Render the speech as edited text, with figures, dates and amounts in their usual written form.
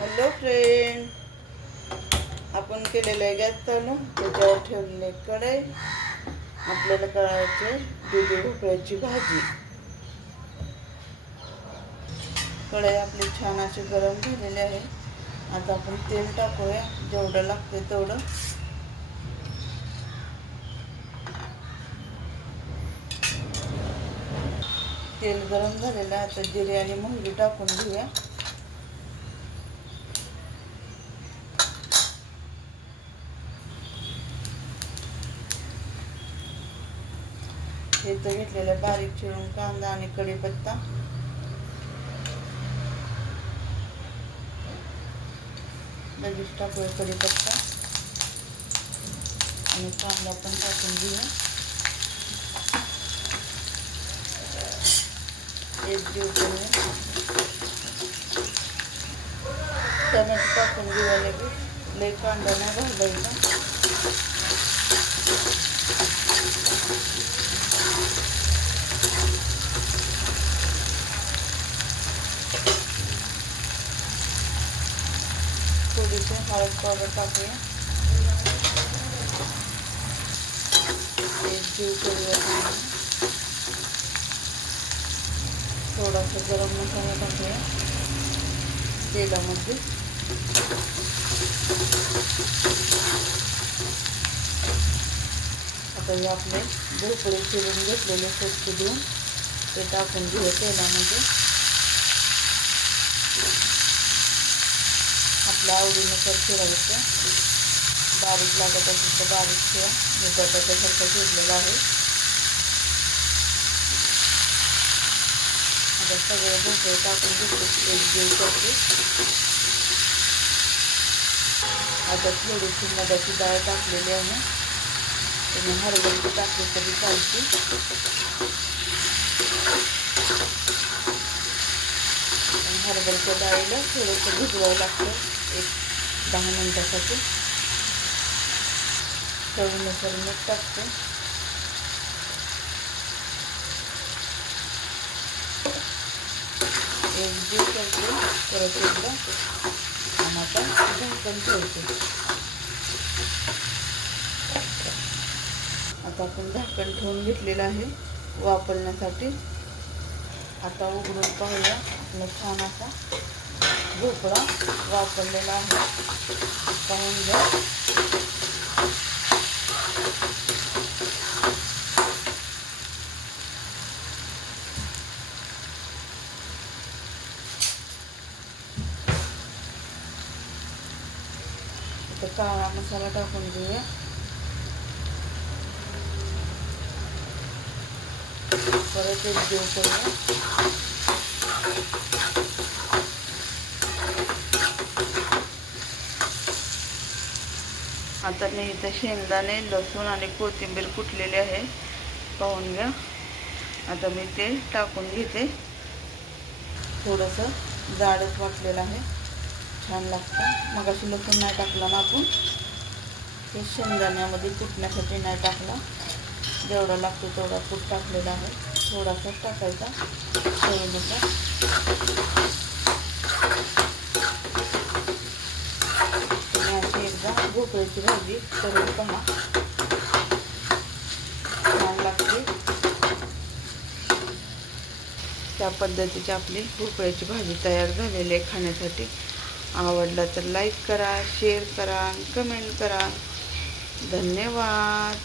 Hello friend, आपण केलेलं आहे गॅस चालू. त्याच्यावर ठेवलेले कढई. आपल्याला करायचे दुधी भोपळ्याची भाजी. कढई आपली छान अशी गरम झालेली आहे. आता आपण तेल टाकूया, जेवढं लागते तेवढं. तेल गरम झालेलं आहे. आता जिरे आणि मोहरी टाकून घेऊया. हे तर घेतलेलं बारीक चिरून कांदा आणि कढीपत्ता. लगेच टाकूया कढीपत्ता आणि कांदा पण टाकून घेऊया. एक जीव करूया. टमॅटो टाकून घेऊया. लगेच लई कांदा नाही घालायचा. थोडीशी हळद पावडर टाकूया. एक जीव करूया. थोडासा गरम मसाला टाकूया तेलामध्ये. आता हे आपले भोपळे चिरून घेतलेले स्वच्छ धुवून ते टाकून घेऊया तेलामध्ये. आपल्या आवडीनुसार चिरायचं. बारीक लागत असेल तर बारीक चिरा. मी बटाट्यासारखं चिरलेलं आहे. आता सगळे भोपळे टाकून घेतले. एक जीव करते. आता थोडीशी मुगाची डाळ टाकलेली आहे. तुम्ही हरभऱ्याची टाकली तरी चालते. हरभऱ्याच्या डाळीला थोडंसं भिजवावं लागतं एक 10 मिनिटासाठी. चवीनुसार मीठ टाकते. एक जीव करते परत एकदा आणि आता झाकण ठेवते. आता आपण झाकण ठेवून घेतलेलं आहे वापरण्यासाठी. आता उघडून पाहूया. आपला छान असा भोपळा वापरलेला आहे. पाहून घ्या. आता काळा मसाला टाकून घेऊया. परत एक जीव करूया. आता मी इथं शेंगदाणे, लसूण आणि कोथिंबीर कुटलेली आहे. पाहून घ्या. आता मी ते टाकून घेते. थोडंसं जाडच वाटलेलं आहे. छान लागतं. मग अशी लसूण नाही टाकला ना आपण. हे शेंगदाण्यामध्ये कुटण्यासाठी नाही टाकला. जेवढा लागतो तेवढा कूट टाकलेला आहे. थोडासाच टाकायचा चवीनुसार. तुम्ही अशी एकदा भोपळ्याची भाजी करून पहा. छान लागते. त्या पद्धतीची आपली भोपळ्याची भाजी तयार झालेली आहे खाण्यासाठी. आवडला तर लाईक करा, शेअर करा, कमेंट करा. धन्यवाद.